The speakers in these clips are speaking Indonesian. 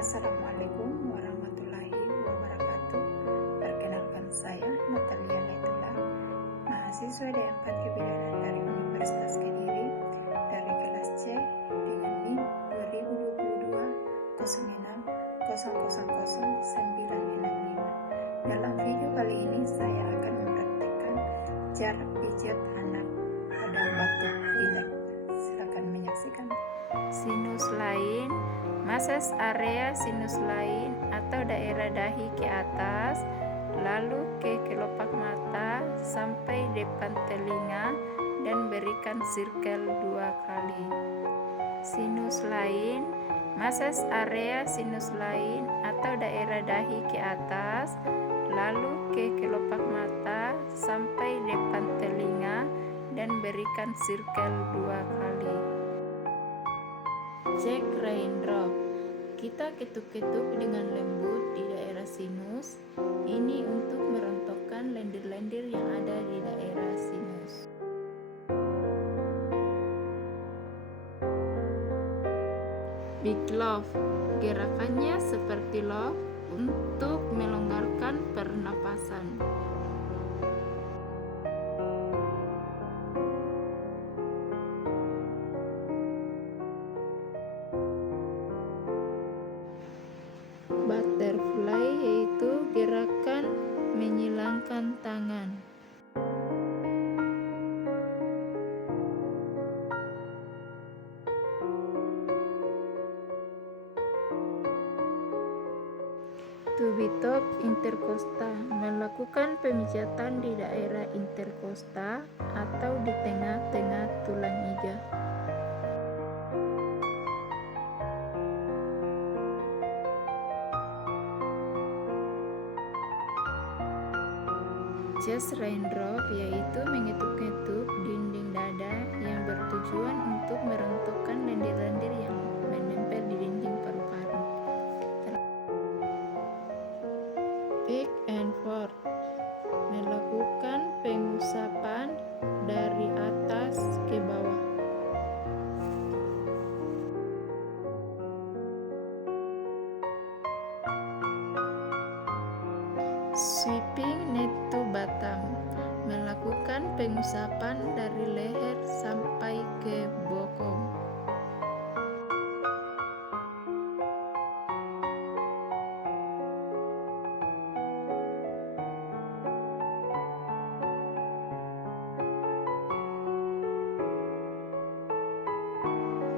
Assalamualaikum warahmatullahi wabarakatuh. Perkenalkan saya Natalia Laitullah, mahasiswa D4 Kebidanan dari Universitas Kediri dari kelas C dengan NIM 2022 06 000965. Dalam video kali ini saya akan mempraktikkan cara pijat anak pada batuk pilek. Silakan menyaksikan. Sinus lain, massage area sinus lain atau daerah dahi ke atas, lalu ke kelopak mata sampai depan telinga dan berikan circle 2 kali. Sinus lain, massage area sinus lain atau daerah dahi ke atas, lalu ke kelopak mata sampai depan telinga dan berikan circle 2 kali. Cek raindrop. Kita ketuk-ketuk dengan lembut di daerah sinus. Ini untuk merontokkan lendir-lendir yang ada di daerah sinus. Big love. Gerakannya seperti love untuk melonggarkan pernapasan. Butterfly yaitu gerakan menyilangkan tangan. To be top intercosta, melakukan pemijatan di daerah intercosta atau di tengah-tengah tulang iga. Chest raindrop yaitu mengetuk-ketuk dinding dada yang bertujuan untuk merontokkan lendir-lendir yang menempel di dinding paru-paru. Back and forth, melakukan pengusapan dari atas ke bawah. Sweeping neck to bottom, melakukan pengusapan dari leher sampai ke bokong.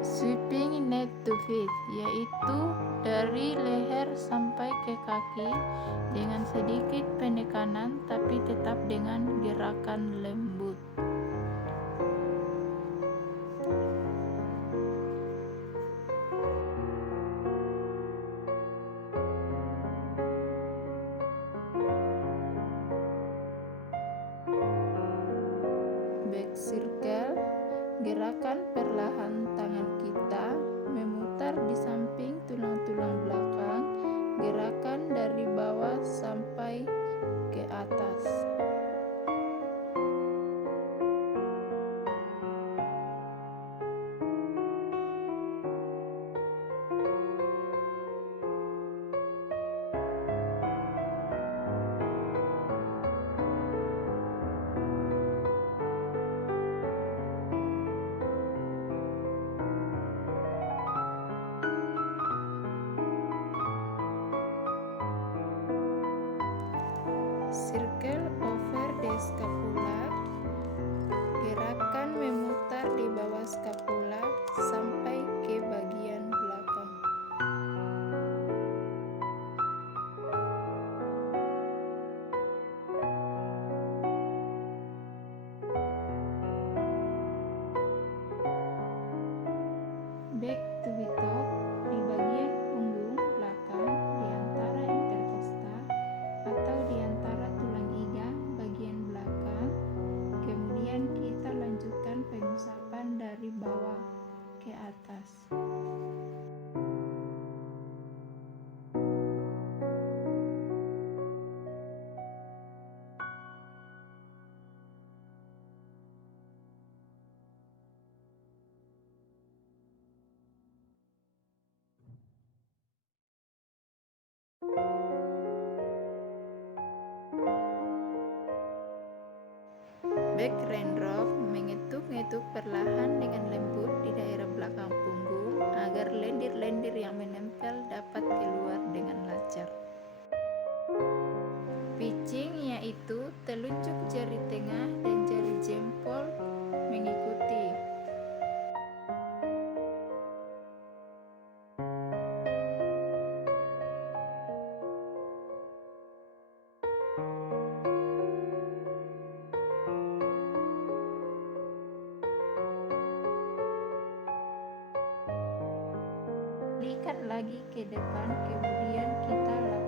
Sweeping neck to feet, yaitu dari leher sampai ke kaki dengan sedikit penekanan tapi tetap dengan gerakan lembut. Back circle, gerakan perlahan tangan kita memutar di samping tulang-tulang belakang, gerakan dari bawah sampai ke atas. Circle over the scapula, gerakan memutar di bawah scapula sampai ke bagian belakang. Back to be top, di bagian punggung belakang di antara intercosta atau di antara tulang iga bagian belakang. Kemudian kita lanjutkan pengusapan dari bawah back raindrop mengetuk-ngetuk perlahan dengan lembut di daerah belakang punggung agar lendir-lendir yang menempel dapat keluar dengan lancar. Pitching yaitu telunjuk jari tengah dan jari jempol mengikuti. Lihat lagi ke depan, kemudian kita lakukan